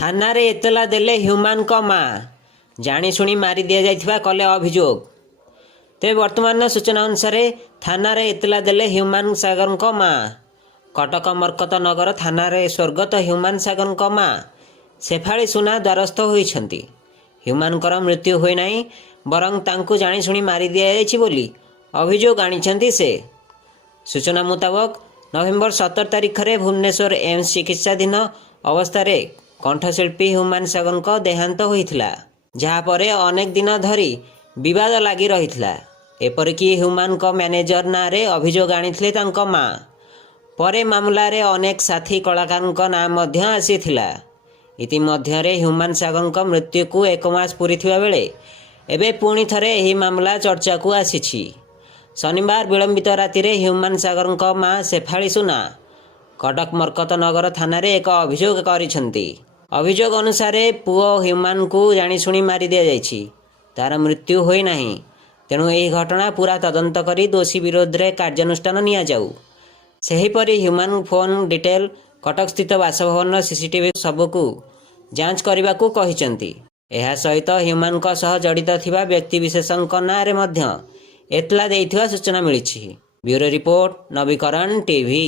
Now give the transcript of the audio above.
थानारे एतला देले ह्यूमान माँ जाशुणी मारी दि जाइथिबा कले अभियोग। तेज वर्तमान सूचना अनुसार थानारे एतला देले ह्यूमान सागर माँ कटक मरकत नगर थानारे स्वर्गत ह्यूमान सागर माँ शेफाली सुना द्वारस्थ होइछंती। ह्यूमानकर मृत्यु होई नाही बरं तांकु जाशुणी मारी दि जाइछि बोली अभियोग आनिछंती से। सूचना मुताबक नवेम्बर 17 तारिख में भुवनेश्वर एम्स चिकित्साधीन अवस्था कंठशिल्पी ह्यूमान सागर देहांत होइथिला, जहाँपर अनेक दिन धरी विवाद लगी रही। एपरिक ह्यूमान मैनेजर नाँ अभियोग आनिथिले तांको माँ। परे मामलार अनेक साथी कलाकार नाँ आसीथिला। इतिमध्य ह्यूमान सागर मृत्यु को 1 मास पूरीथिबा बेले एबे पुणी थरे एही मामला चर्चा को आसीछि। शनिवार विलंबित राति ह्यूमान सागर माँ शेफाली सुना कटक मरकत नगर थाना एक अभियोग करिसेंती। अभियोग अनुसार पुओ ह्यूमान को जाशुणी मारी दि जाइछि, तार मृत्यु होई नाही। तेणु यही घटना पूरा तदंत करी दोषी विरोध में कार्यानुष्ठान निया जाऊ। सेहीपरि ह्यूमान फोन डिटेल कटक स्थित बासभवन सीसीटीवी सबको जांच करने को कहिसेंती। एहा सहित ह्यूमान सह जड़ित थिबा व्यक्तिविशेषଙ୍କ नाँ मध्य एतला देइथिबा सूचना मिलिछि। ब्यूरो रिपोर्ट नवीकरण टीवी।